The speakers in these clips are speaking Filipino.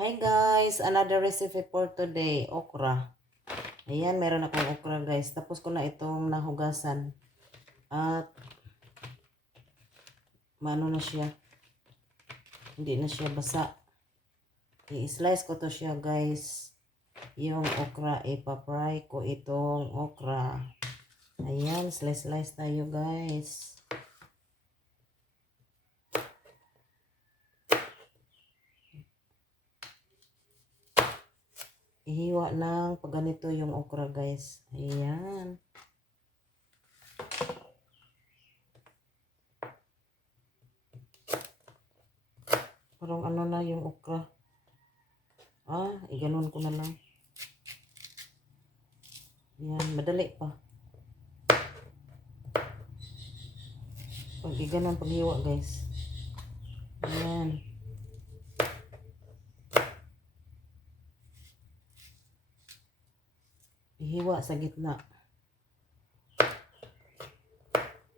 Hi guys, another recipe for today, okra. Ayan, meron akong okra guys. Tapos ko na itong nahugasan. At maano na siya. Hindi na siya basa. I-slice ko to siya guys. Yung okra, ipapry ko itong okra. Ayan, slice tayo guys. Ihiwa ng pag ganito yung okra guys. Ayan. Parang ano na yung okra. Iganon ko na lang. Ayan, madali pa. Pag iganon, paghiwa guys. Ayan. Ihiwa sa gitna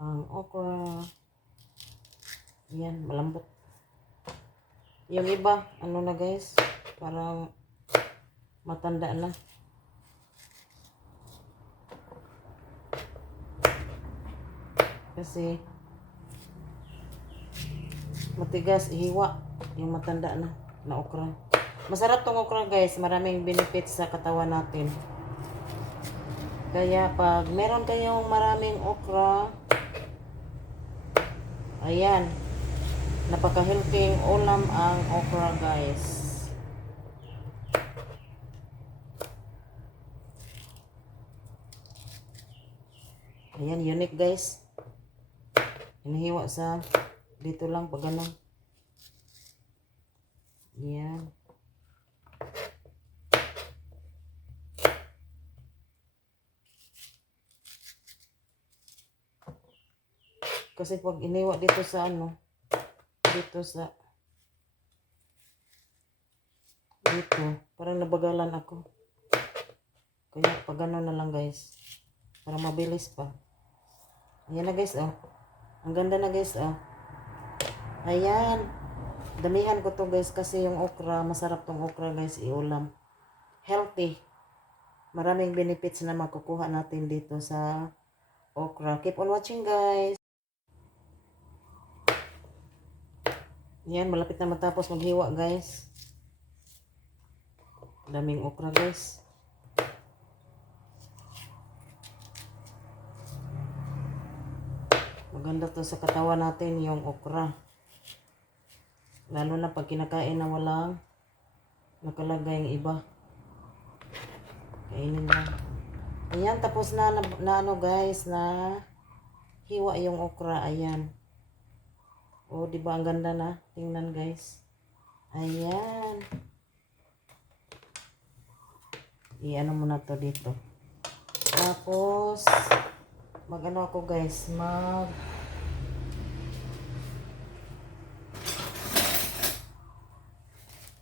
ang okra. Ayan, malambot. Yung iba, ano na guys, parang matanda na. Kasi matigas, ihiwa yung matanda na okra. Masarap tong okra guys, maraming benefits sa katawan natin. Kaya pag meron kayong maraming okra, ayan, napaka-healthy ulam ang okra guys. Ayan, unique guys. Hinihiwa sa dito lang pag ganun. Ayan. Kasi pag iniwa dito sa dito, parang nabagalan ako. Kaya pag gano'n na lang guys, para mabilis pa. Ayan na guys, oh. Ang ganda na guys, oh. Ayan. Damihan ko to guys kasi yung okra, masarap tong okra guys, iulam. Healthy. Maraming benefits na makukuha natin dito sa okra. Keep on watching guys. Yan, malapit na matapos maghiwa guys. Daming okra guys. Maganda to sa katawan natin yung okra. Lalo na pag kinakain na walang nakalagay yung iba. Kainin lang. Ayan, tapos na ano guys, na hiwa yung okra. Ayan. Oh, di ba ang ganda na? Tingnan guys. Ayan. I-ano mo na to dito. Tapos mag-ano ako guys,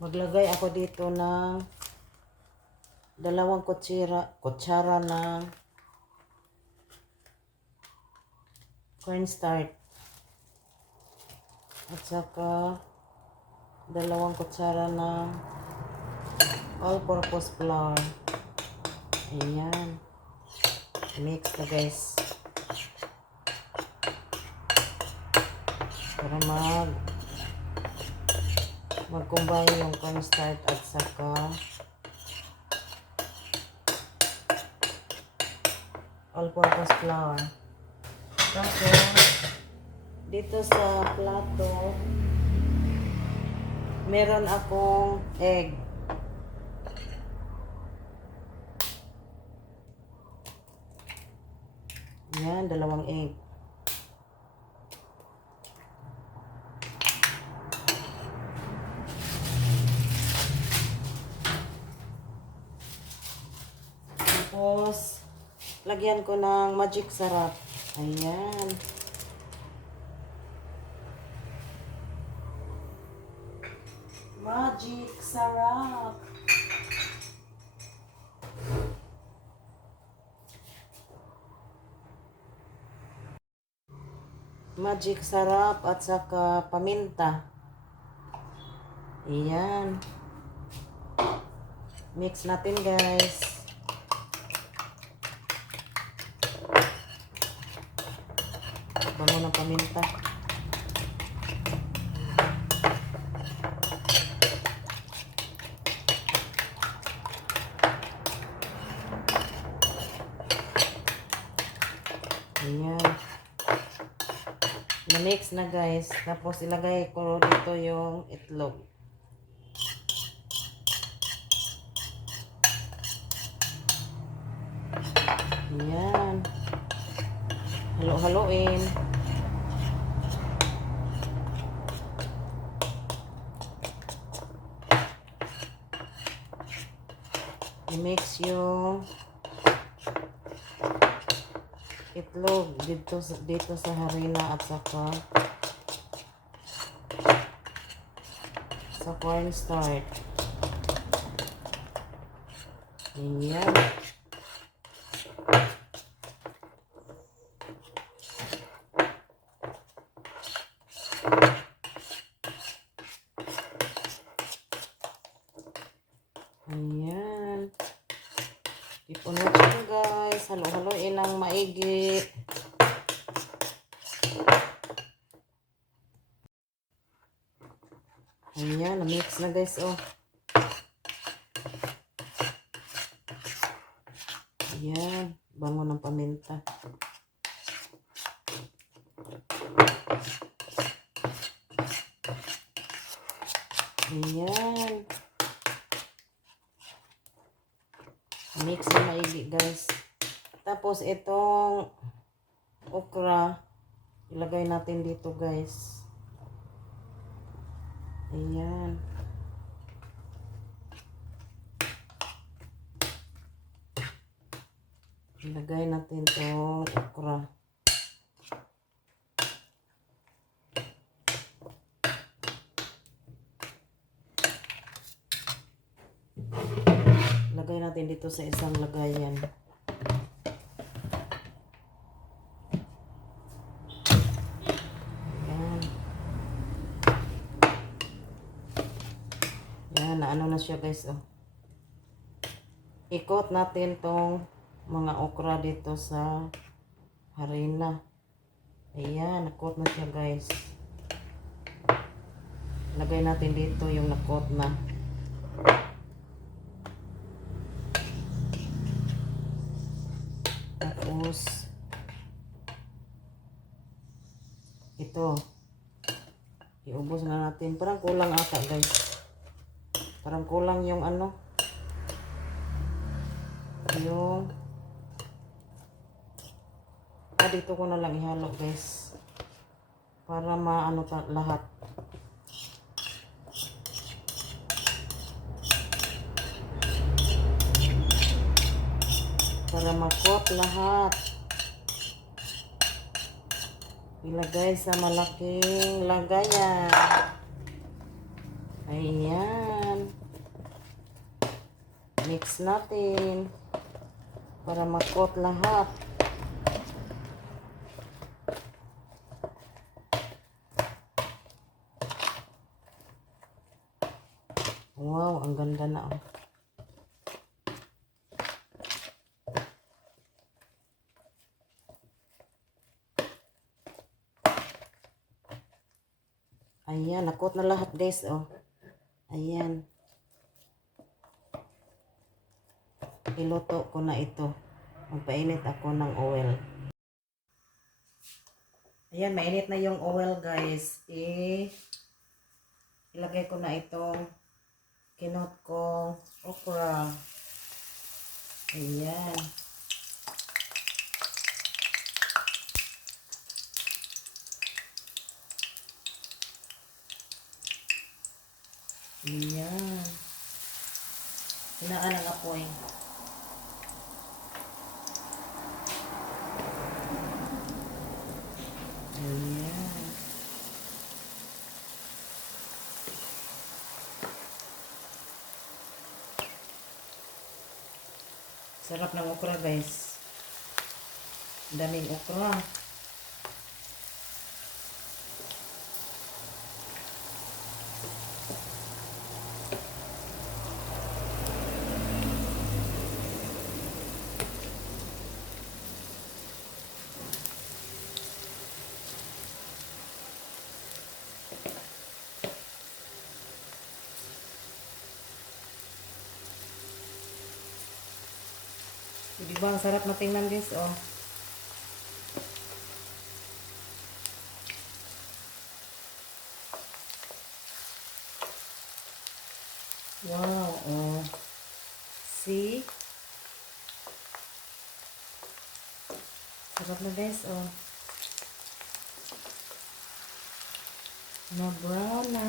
maglagay ako dito ng 2 kutsara ng cornstarch. At saka 2 kutsara ng all-purpose flour. Ayan. Mix na guys. Para mag-combine yung cornstarch at saka all-purpose flour. Tapos dito sa plato meron akong egg. Yan, 2 egg. Tapos lagyan ko ng magic sarap. Ayan. Magic sarap. Magic sarap at saka paminta. Ayan. Mix natin guys. Bango ng paminta. Ayan. Na-mix na guys. Tapos ilagay ko dito yung itlog. Ayan. Halo-haloin. I-mix yung itlog dito sa harina at saka sa cornstarch. Ayan. Ayan. Keep on watching guys. Halo-haloin ng maigi. Ayan, na-mix na guys, oh. Ayan, bango ng paminta. Ayan. Mix na maigi guys. Tapos itong okra, ilagay natin dito guys. Ayan. Ilagay natin itong okra. Lagay natin dito sa isang lagayan. Ayan. Ayan, naano na siya guys, oh. Ikot natin tong mga okra dito sa harina. Ayan, nakot na siya guys. Lagay natin dito yung nakot na. Tapos ito iubos na natin. Parang kulang ata guys. Parang kulang yung ano, yung dito ko na lang ihalo guys para maano lahat. Para makot lahat. Ilagay sa malaking lagayan. Ayan. Mix natin para makot lahat. Wow, ang ganda na, oh. Ayan, nakot na lahat guys, oh. Ayan. Iluto ko na ito. Magpainit ako ng oil. Ayan, mainit na yung oil guys. Ilagay ko na itong kinot ko okra. Ayan. Ayan. Hinaan ang apoy. Ayan. Sarap ng okra guys. Daming okra. Di ba? Ang sarap na tingnan guys, oh. Wow, oh. See? Sarap na guys, oh. Na brown na.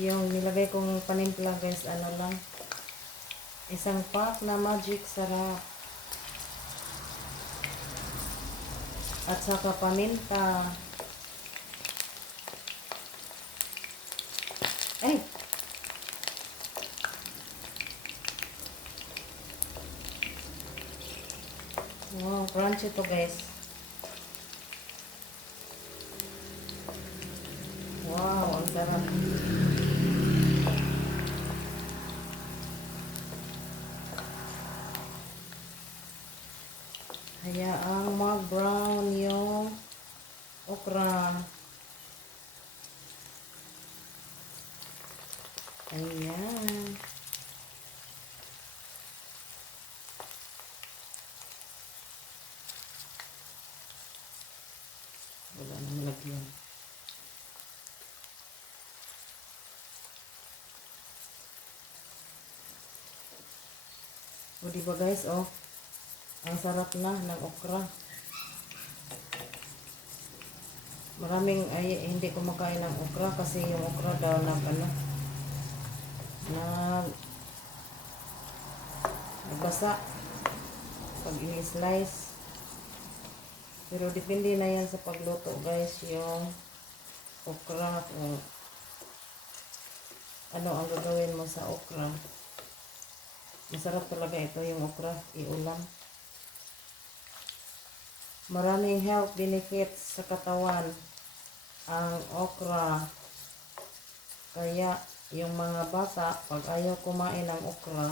Yung nilagay kong panimpla guys, ano lang. Isang pack na magic sarap. At saka paminta. Ay! Wow, crunchy to guys. Wow, ang sarap. Hayaang mag-brown yung okra. Ayan. Wala na malagyan. O diba guys, oh. Ang sarap na ng okra. Maraming ay hindi kumakain ng okra kasi yung okra daw nagbasa pag ini-slice. Pero depende na yan sa pagluto guys, yung okra kung ano ang gagawin mo sa okra. Masarap talaga ito yung okra, iulam. Maraming health benefits sa katawan ang okra. Kaya yung mga bata, pag ayaw kumain ng okra,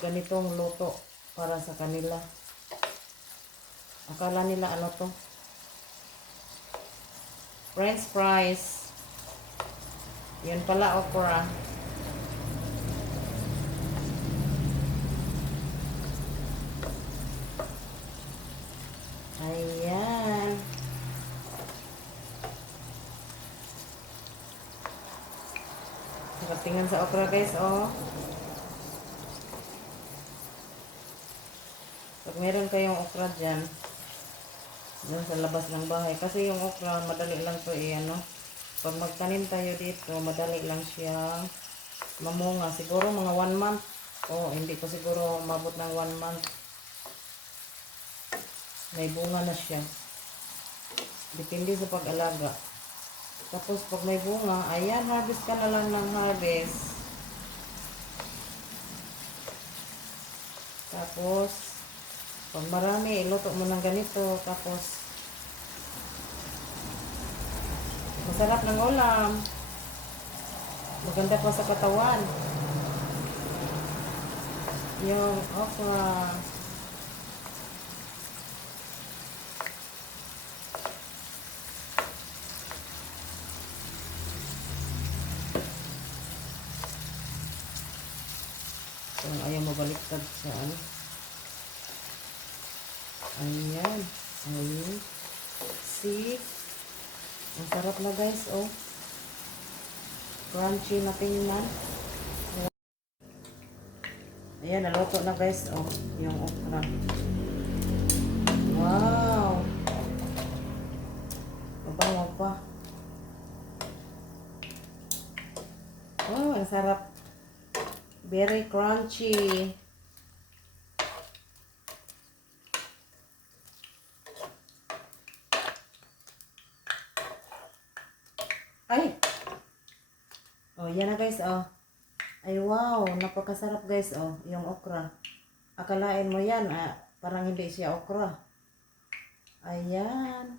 ganitong luto para sa kanila. Akala nila ano to? French fries. Yun pala okra. Ayan. Sarap tingnan sa okra guys, oh. Pag meron kayong okra dyan sa labas ng bahay. Kasi yung okra, madali lang to ano. Pag magtanim tayo dito, madali lang siya mamunga. Siguro mga 1 month. Oh, hindi ko siguro mabot ng 1 month. May bunga na siya. Depende sa pag-alaga. Tapos pag may bunga, ayan, harvest ka na lang ng harvest. Tapos, pag marami, iluto mo ng ganito. Tapos, masarap ng ulam. Maganda pa sa katawan. Yung okra. Kung ayaw mabaliktad sa ano. Ayan. Ayan. See? Ang sarap na guys, oh. Crunchy na tingnan. Ayan, naluto na guys, oh. Yung okra. Wow! Mabango pa. Oh, ang sarap. Very crunchy. Ay! Oh, yan na guys, oh. Ay, wow. Napakasarap guys, oh. Yung okra. Akalain mo yan, parang hindi siya okra. Ayan.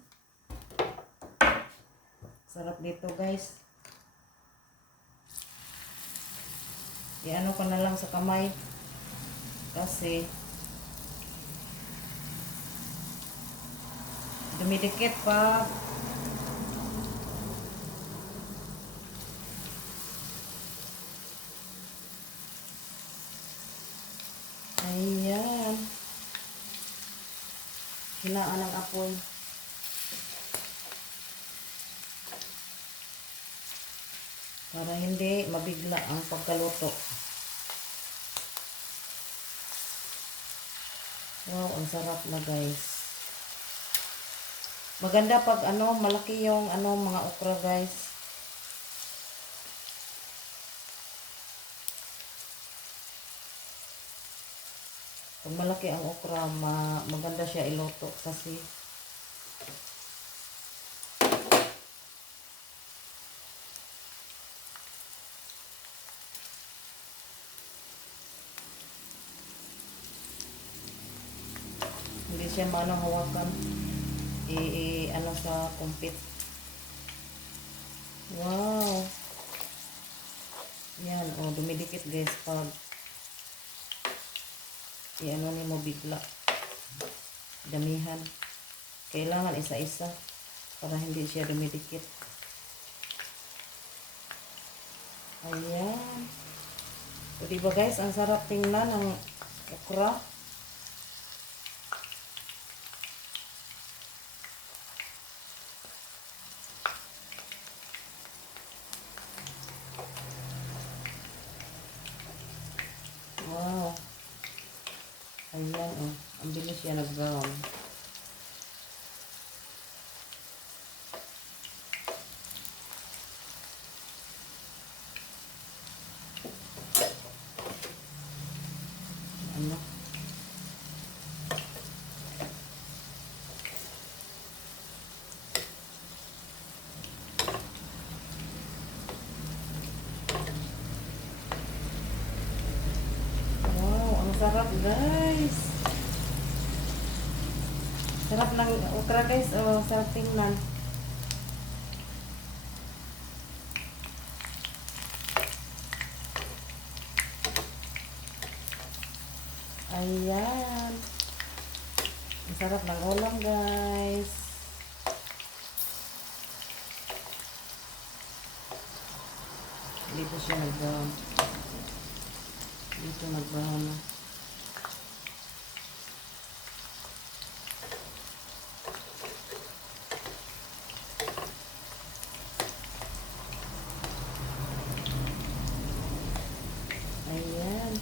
Sarap dito guys. I-ano ko na lang sa kamay. Kasi dumidikit pa. kailangan ng apoy. Para hindi mabigla ang pagkaluto. Wow, ang sarap na guys. Maganda pag malaki yung mga okra guys. Pag malaki ang okra, maganda siya iluto kasi hindi siya hawakan. Sa kumpit. Wow. Yan, dumidikit guys pag ni mo bigla. Damihan. Kailangan isa-isa para hindi siya dumidikit. Ayan. So, diba guys, ang sarap tingnan ng okra. Wow. Ayan, ang bilis siya nag-brown. Ano? Wow, ang sarap guys. Sarap ng okra guys. Sarap tingnan. Ayan. Ang sarap ng ulam guys. Dito siya nag-brown. Dito nag-brown na. Ayan.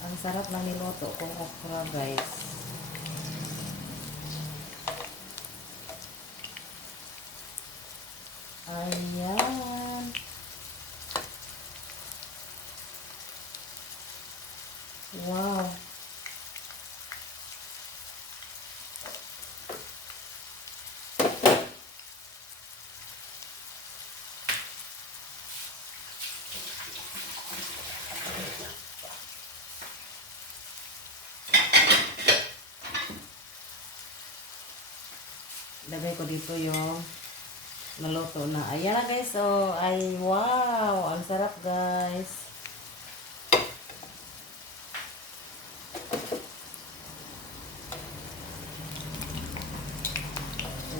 Ang sarap na niluto kong okra guys. Ayan. Wow. Lagay ko dito yung naluto na. Ayan na guys. Ay wow. Ang sarap guys.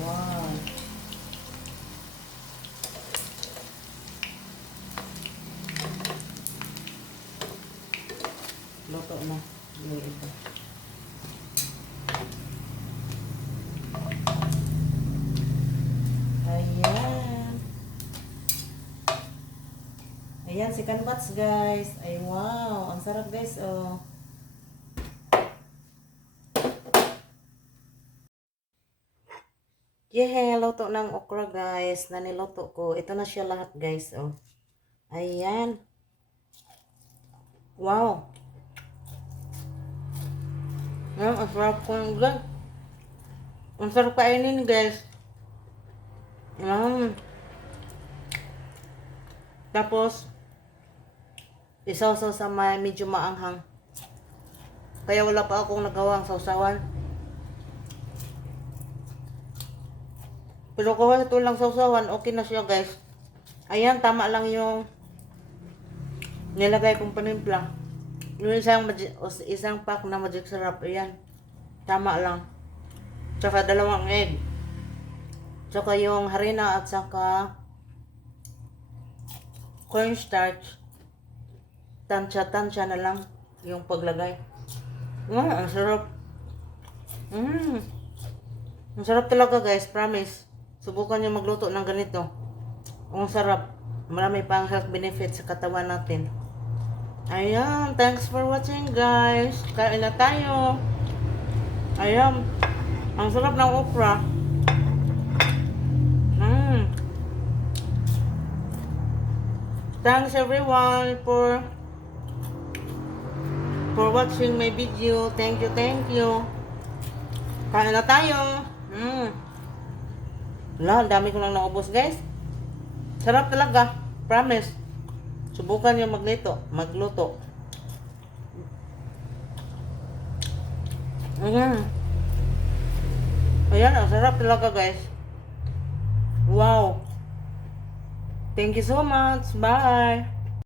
Wow. Luto na. Yung iba. Ayan. Ayan, second batch guys. Ay wow. Ang sarap guys. Yeah, luto ng okra guys. Na niluto ko. Ito na siya lahat guys. Ayan. Wow. Ayan, ang sarap ko guys. Ang sarap kainin guys. Tapos, isawsaw sa medyo maanghang. Kaya wala pa akong nagawang sausawan. Pero kung ito lang sausawan, okay na siya guys. Ayan, tama lang yung nilagay kong panimpla. Yung isang pack na magic syrup. Ayan, tama lang. Tsaka 2 egg. Tsaka yung harina at saka cornstarch. Tansya na lang yung paglagay. Ang sarap. Ang sarap talaga guys, promise. Subukan nyo magluto ng ganito. Ang sarap. Marami pang health benefits sa katawan natin. Ayan, thanks for watching guys. Kain na tayo. Ayan, ang sarap ng okra. Thanks everyone for watching my video. Thank you, thank you. Kain na tayo. Wala, ang dami ko lang naubos guys. Sarap talaga. Promise. Subukan nyo magluto. Ayan, ang sarap talaga guys. Wow. Thank you so much. Bye.